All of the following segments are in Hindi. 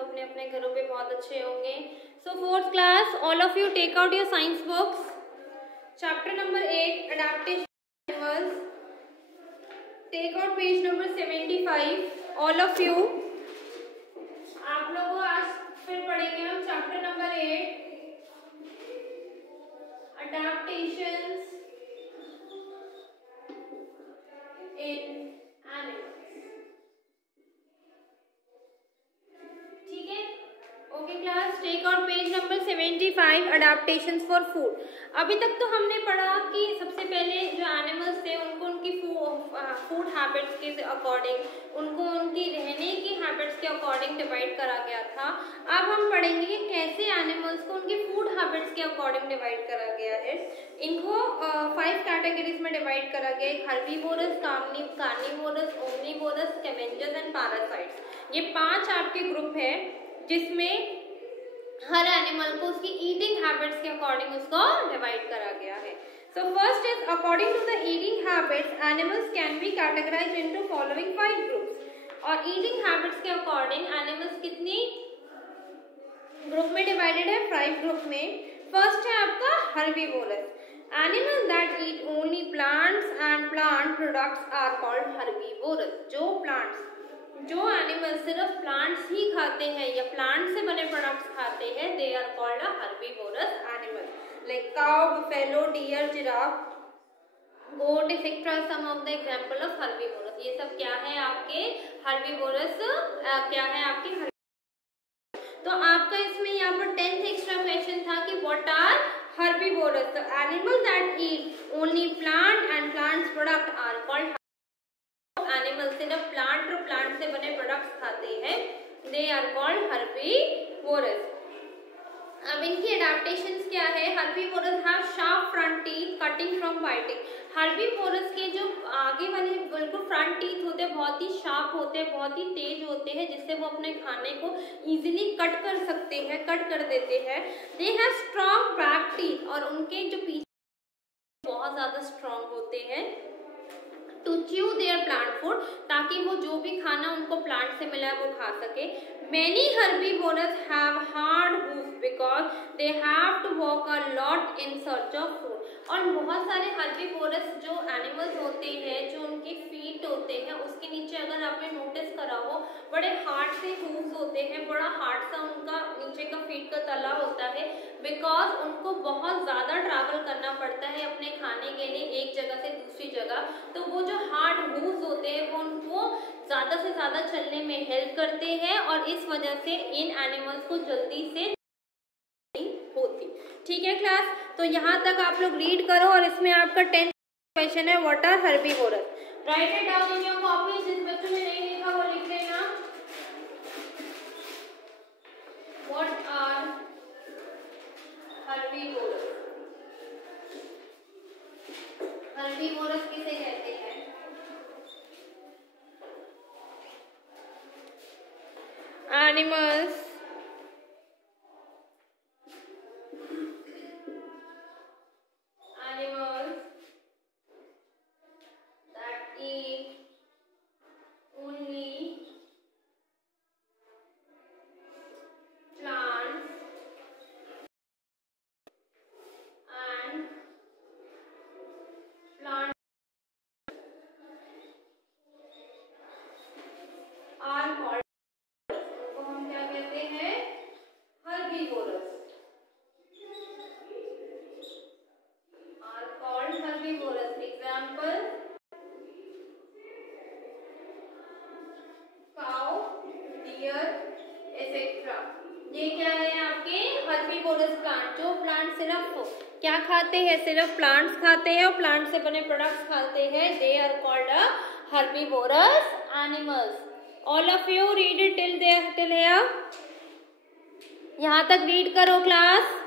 अपने अपने घरों पे बहुत अच्छे होंगे। So fourth class, all of you take out your science books, chapter number 8 adaptation animals, take out page number 75 all of you. आप लोगों आज फिर पढ़ेंगे हम chapter number 8 adaptations in animals. ठीक है, okay class, take out page number 75 adaptations for food. अभी तक तो हमने पढ़ा कि सबसे पहले जो एनिमल्स थे उनको उनकी फूड हैबिट्स के अकॉर्डिंग, उनको उनकी रहने की हैबिट्स के अकॉर्डिंग डिवाइड करा गया था। अब हम पढ़ेंगे कि कैसे एनिमल्स को उनकी फूड हैबिट्स के अकॉर्डिंग डिवाइड करा गया है। इनको 5 कैटेगरीज में डिवाइड करा गया है, herbivorous, carnivorous, omnivorous, scavengers and parasites. ये 5 आपके ग्रुप है जिसमें हर एनिमल को उसकी ईटिंग हैबिट्स के अकॉर्डिंग उसको डिवाइड करा गया है। So first is according to the eating habits, animals can be categorized into following 5 groups. और eating habits के according animals कितनी ग्रुप में डिवाइडेड है? 5 ग्रुप में। फर्स्ट है आपका herbivores. Animals that eat only plants and plant products are called herbivores. जो एनिमल सिर्फ प्लांट्स ही खाते हैं या प्लांट से बने प्रोडक्ट्स खाते हैं, they are called a herbivorous animal, like cow, buffalo, deer, giraffe, goat etcetera, some of the example of herbivorous. ये सब क्या है आपके हर्बीवोरस, क्या है आपके तो आपका इसमें यहाँ पर 10th एक्स्ट्रा क्वेश्चन था कि what are herbivorous. The animal that eat only plant and plants product are called animal सिर्फ प्लांट और प्लांट से बने प्रोडक्ट्स खाते हैं, दे आर कॉल्ड हर्बीवोरस। अब इनकी अडैप्टेशंस क्या है? Herbivorous have sharp front teeth cutting from biting. Herbivorous के जो आगे वाले बिल्कुल फ्रंट टीथ होते हैं बहुत ही शार्प होते हैं, बहुत ही तेज होते हैं, जिससे वो अपने खाने को इजीली कट कर सकते हैं, कट कर देते हैं। They have strong back teeth, और उनके जो पीछे बहुत ज्यादा स्ट्रॉन्ग होते हैं, to chew their plant food, ताकि वो जो भी खाना उनको प्लांट से मिला है वो खा सके। Many herbivores have hard hooves because they have to walk a lot in search of food. और बहुत सारे हर्बीवोरस जो एनिमल्स होते हैं, जो उनके फीट होते हैं, उसके नीचे अगर आपने नोटिस करा हो बड़े हार्ड से हूव्स होते हैं, बड़ा हार्ड सा उनका नीचे का फीट का तला होता है, बिकॉज उनको बहुत ज़्यादा ट्रैवल करना पड़ता है अपने खाने के लिए एक जगह से दूसरी जगह। तो वो जो हार्ड हूव्स होते हैं वो उनको ज़्यादा से ज़्यादा चलने में हेल्प करते हैं, और इस वजह से इन एनिमल्स को जल्दी से होती। ठीक है क्लास, तो यहाँ तक आप लोग रीड करो, और इसमें आपका 10th क्वेश्चन है what are herbivorous. Write it down in your copy, जिस बच्चों ने नहीं लिखा वो लिख लेना। What are herbivorous. हर्बीवोरस किसे कहते हैं? Animals that eat only plants and plant are called, उनको हम क्या कहते हैं? Herbivorous. are called herbivores. Example: cow, deer, etc. ये क्या है आपके हर्बीवोरस प्लांट, जो प्लांट सिर्फ क्या खाते हैं? सिर्फ प्लांट्स खाते हैं और प्लांट से बने प्रोडक्ट्स खाते हैं, they are called a herbivorous animals. All of you read it till here, यहाँ तक रीड करो क्लास।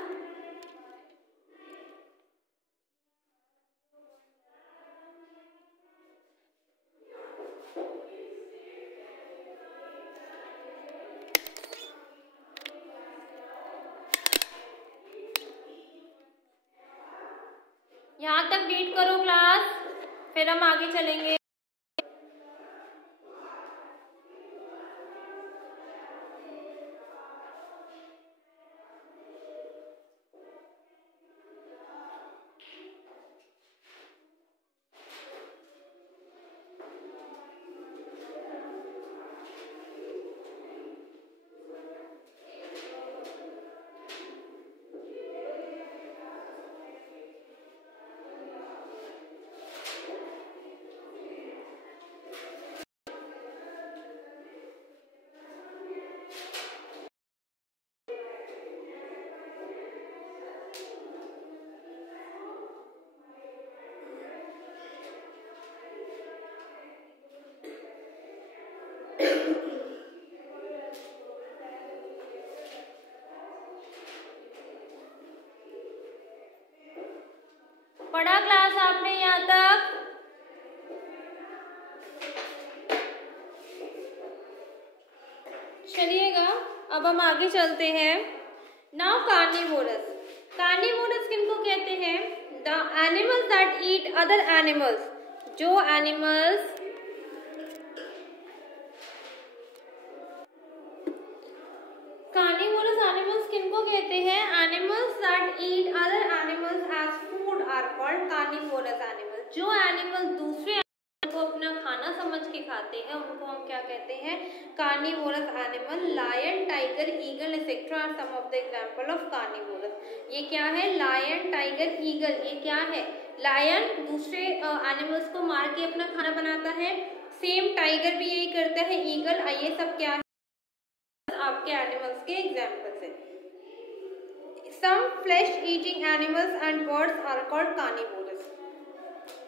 यहाँ तक रीड करो क्लास, फिर हम आगे चलेंगे। चलिएगा अब हम आगे चलते हैं। Now carnivorous. कार्निवोरस किनको कहते हैं? The animals that eat other animals. जो एनिमल्स कार्निवोरस एनिमल्स किनको कहते हैं? Animals that eat other animals as food are called carnivorous animals. जो एनिमल दूसरे एनिमल को अपना खाना समझ के खाते हैं उनको हम क्या कहते हैं? Carnivorous animal. Lion, tiger, eagle etcetera are some of the example of carnivorous. ये क्या है? Lion, tiger, eagle. ये क्या है? लायन दूसरे एनिमल्स को मार के अपना खाना बनाता है। सेम टाइगर भी यही करता है, ईगल। ये सब क्या है? आपके एनिमल्स के एग्जाम्पल्स है। Some flesh eating animals and birds are called carnivorous.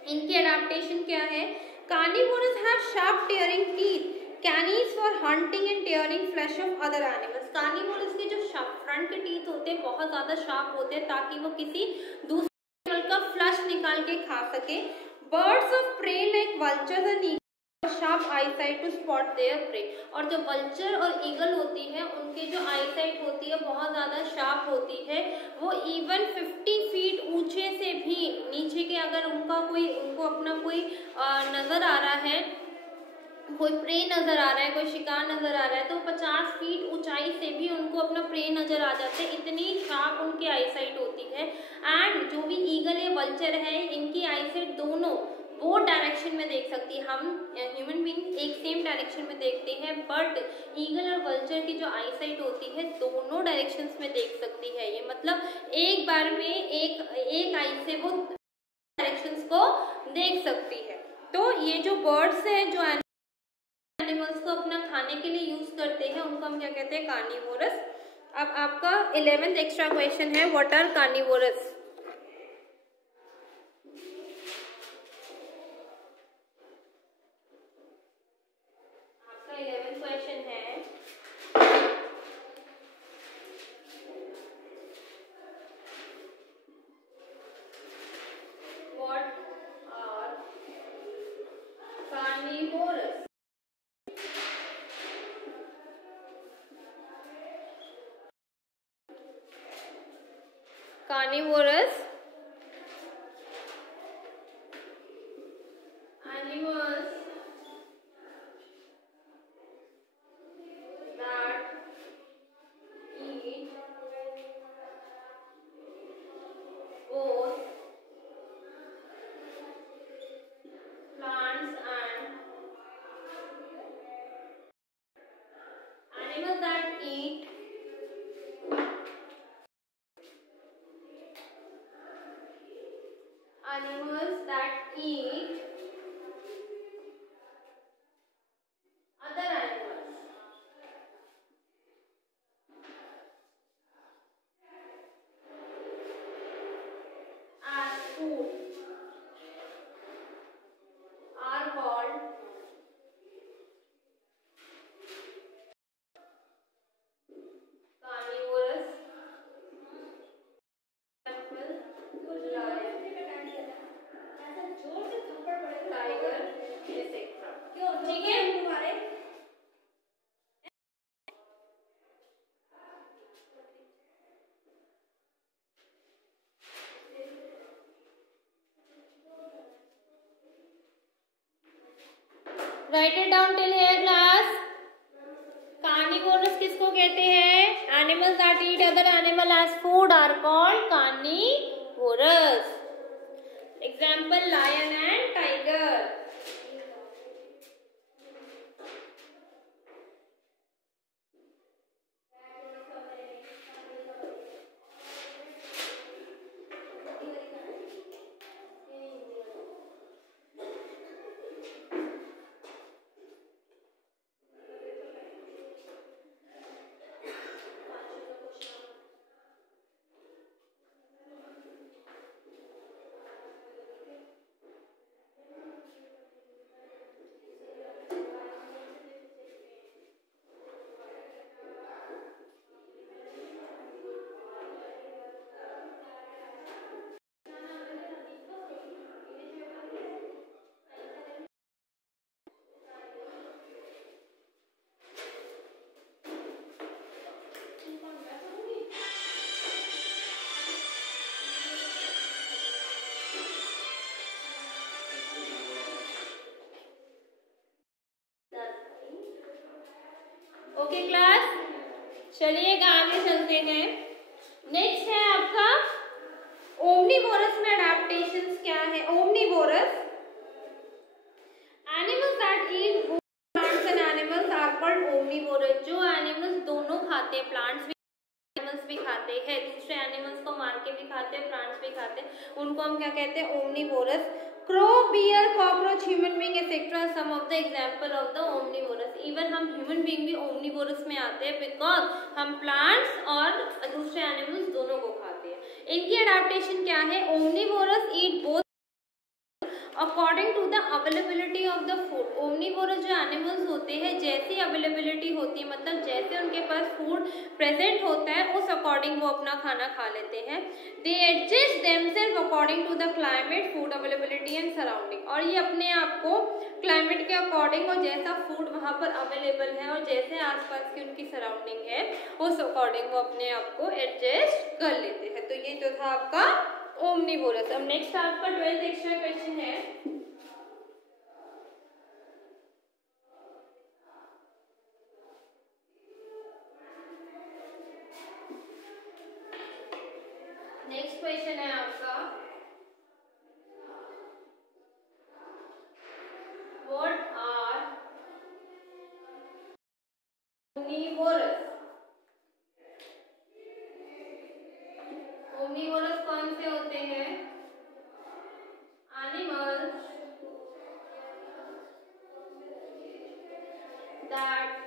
इनकी एडाप्टेशन क्या है? Carnivorous have sharp tearing teeth, canines for hunting and tearing flesh of other animals. Carnivorous के जो फ्रंट के टीथ होते हैं बहुत ज्यादा शार्प होते हैं ताकि वो किसी दूसरे एनिमल का फ्लैश निकाल के खा सके। Birds of prey like vultures and sharp eyesight to spot their prey. और जो वल्चर और ईगल होती है उनके जो आईसाइट होती है बहुत ज़्यादा शार्प होती है। वो इवन 50 फीट ऊंचे से भी नीचे के अगर उनको अपना कोई नज़र आ रहा है, कोई प्रे नज़र आ रहा है, कोई शिकार नज़र आ रहा है, तो 50 फीट ऊंचाई से भी उनको अपना प्रे नज़र आ जाते हैं। इतनी शार्प उनकी आईसाइट होती है। एंड जो भी ईगल या वल्चर है इनकी आईसाइट दोनों वो डायरेक्शन में देख सकती है। हम ह्यूमन बीइंग एक सेम डायरेक्शन में देखते हैं, बट ईगल और वल्चर की जो आईसाइट होती है दोनों डायरेक्शंस में देख सकती है। ये मतलब एक बार में एक आई से वो डायरेक्शंस को देख सकती है। तो ये जो बर्ड्स हैं जो एनिमल्स को अपना खाने के लिए यूज करते हैं उनको हम क्या कहते हैं? कार्निवोरस। अब आपका 11th एक्स्ट्रा क्वेश्चन है, what are carnivorous? Carnivorous animals that eat both plants and animals that eat other animals as food are called carnivorous. Tiger, etc. ठीक है? Write it down till here class. Carnivorous किसको कहते हैं? Animals that eat other animal as food are called carnivorous. Example lion and tiger. Okay class, चलिए आगे चलते हैं। नेक्स्ट है आपका ओमनीवोरस में अडैप्टेशंस क्या है। Omnivorous animals that eat both plants and animals are called omnivorous. जो एनिमल्स दोनों खाते हैं, प्लांट्स भी एनिमल्स भी खाते हैं, दूसरे एनिमल्स को मार के भी खाते हैं, प्लांट्स भी खाते हैं, उनको हम क्या कहते हैं, omnivorous. Crow, bear, cockroach, human being etcetera some of the example of the omnivorous. Even हम ह्यूमन बीइंग भी ओमनीवोरस में आते हैं बिकॉज हम प्लांट्स और दूसरे एनिमल्स दोनों को खाते हैं। इनकी अडैप्टेशन क्या है, omnivorous eat both according to the availability of the food. Omnivorous जो एनिमल्स होते हैं, जैसी अवेलेबिलिटी होती है, मतलब जैसे उनके पास फूड प्रेजेंट होता है, उस अकॉर्डिंग वो अपना खाना खा लेते हैं। They adjust themselves according to the climate, food availability and surrounding. और ये अपने आप को क्लाइमेट के अकॉर्डिंग और जैसा फूड वहाँ पर अवेलेबल है और जैसे आसपास की उनकी सराउंडिंग है, उस अकॉर्डिंग वो अपने आप को एडजस्ट कर लेते हैं। तो ये जो था आपका ओमनीवोरस। अब नेक्स्ट आपका 12th एक्स्ट्रा क्वेश्चन है। नेक्स्ट क्वेश्चन है आपका, व्हाट आर ओमनीवोरस। ओमनीवोरस कौन से होते हैं, animals that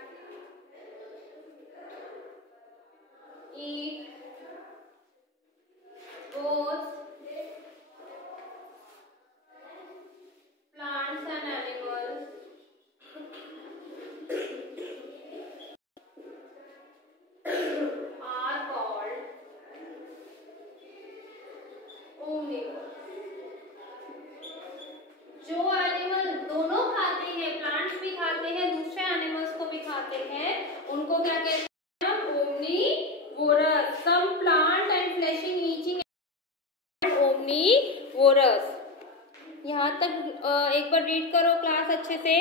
eat both plants and animals are called omnivores। जो एनिमल दोनों खाते हैं, प्लांट्स भी खाते हैं, दूसरे एनिमल्स को भी खाते हैं, उनको क्या कहते हैं, omnivorous. Some plant and flashing eating omnivorous. यहाँ तक एक बार रीड करो क्लास अच्छे से।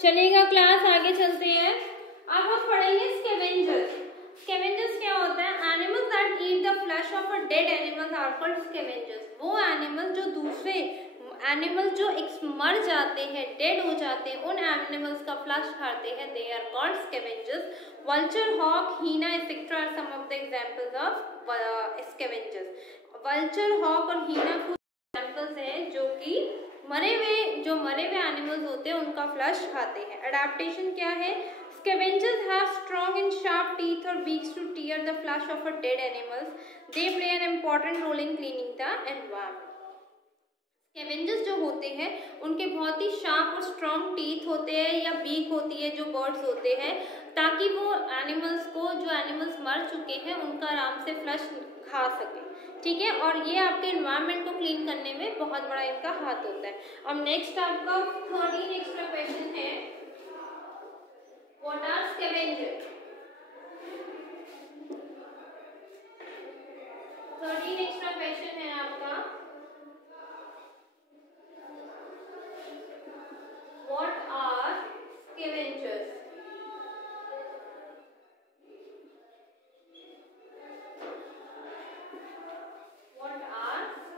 चलेगा क्लास, आगे चलते हैं। अब हम पढ़ेंगे स्कैवेंजर्स। स्कैवेंजर्स क्या होता है, animals that eat the flesh of a dead animals are called scavengers. वो एनिमल जो दूसरे एनिमल जो मर जाते हैं, डेड हो जाते हैं, उन एनिमल्स का फ्लैश खाते हैं, they are called scavengers. Vulture, hawk, hyena etcetera are some of the examples of scavengers. Vulture, hawk और हीना कुछ एग्जांपल्स हैं जो कि मरे हुए एनिमल्स होते हैं, उनका फ्लैश खाते हैं। अडैप्टेशन क्या है, scavengers have strong and sharp teeth or beaks to tear the flesh of a dead animals. They play an important role in cleaning the environment. Scavengers जो होते हैं उनके बहुत ही शार्प और स्ट्रॉन्ग टीथ होते हैं या बीक होती है जो बर्ड्स होते हैं, ताकि वो एनिमल्स को, जो एनिमल्स मर चुके हैं, उनका आराम से फ्लैश खा सके। ठीक है, और ये आपके एनवायरनमेंट को क्लीन करने में बहुत बड़ा इनका हाथ होता है। अब नेक्स्ट आपका 13 एक्स्ट्रा क्वेश्चन है, what are scavengers. 13 extra question है आपका, what are scavengers.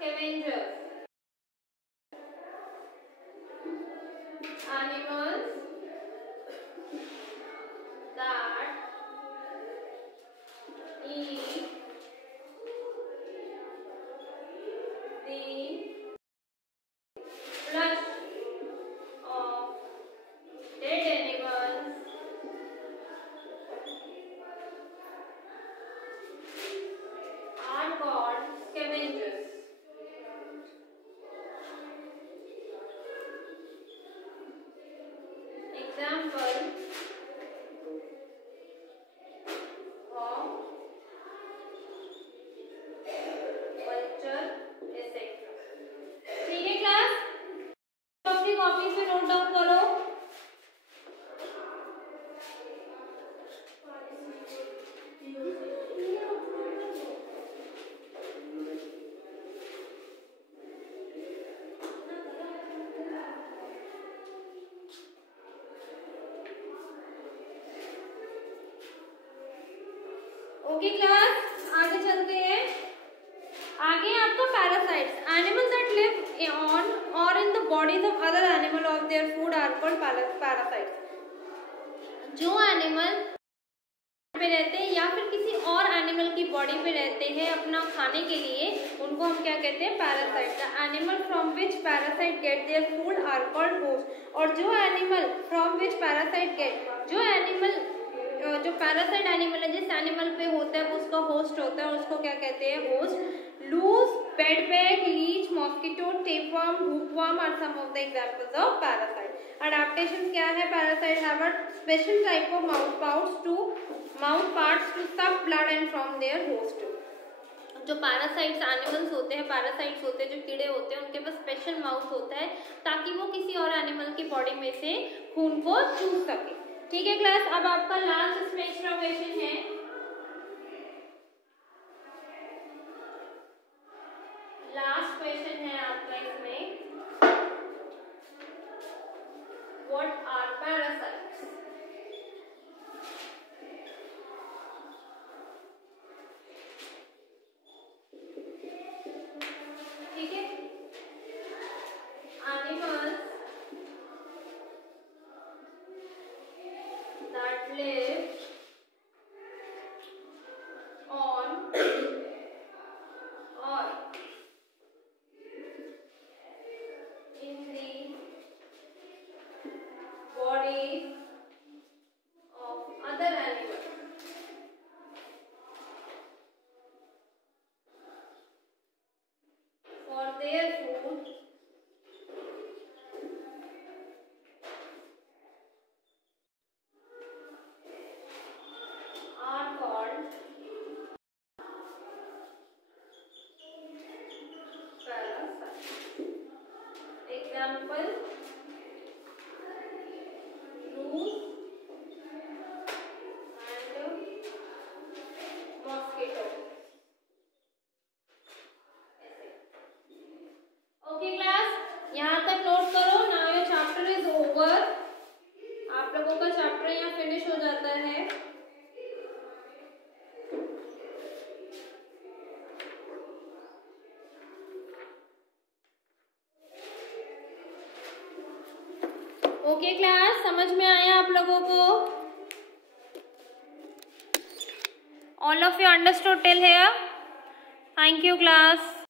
Scavengers, animals that okay class, आगे चलते हैं। आगे आपका parasites, animals that live on or in the bodies of other animal of their food are called parasites. जो एनिमल पे रहते हैं या फिर किसी और एनिमल की बॉडी पे रहते हैं अपना खाने के लिए, उनको हम क्या कहते हैं, parasite. The animal from which parasite get their food are called host. और जो animal from which parasite get, जो पैरासाइट एनिमल है, जिस एनिमल पे होता है वो उसका होस्ट होता है, उसको क्या कहते हैं, host. Louse, bedbug, leech, mosquito, tapeworm, hookworm are some of the examples of parasite. Adaptation क्या है, parasite have a special type of mouth parts to suck blood and from their host. जो पैरासाइट्स एनिमल्स होते हैं, पैरासाइट्स होते हैं, जो कीड़े होते हैं, उनके पास स्पेशल माउथ होता है ताकि वो किसी और एनिमल की बॉडी में से खून को चूस सके। ठीक है क्लास, अब आपका लास्ट इसमें एक्स्ट्रा क्वेश्चन है। लास्ट क्वेश्चन है आपका इसमें, व्हाट आर पैरासाइट्स। ठीक है, animals that live on or in the body of other animals for their food are called parasites. Example, fleas and mosquito. Okay class, यहाँ तक नोट करो। Now your chapter is over. आप लोगों का चैप्टर यहाँ फिनिश हो जाता है। ओके क्लास, समझ में आया आप लोगों को? All of you understood till here? Thank you class.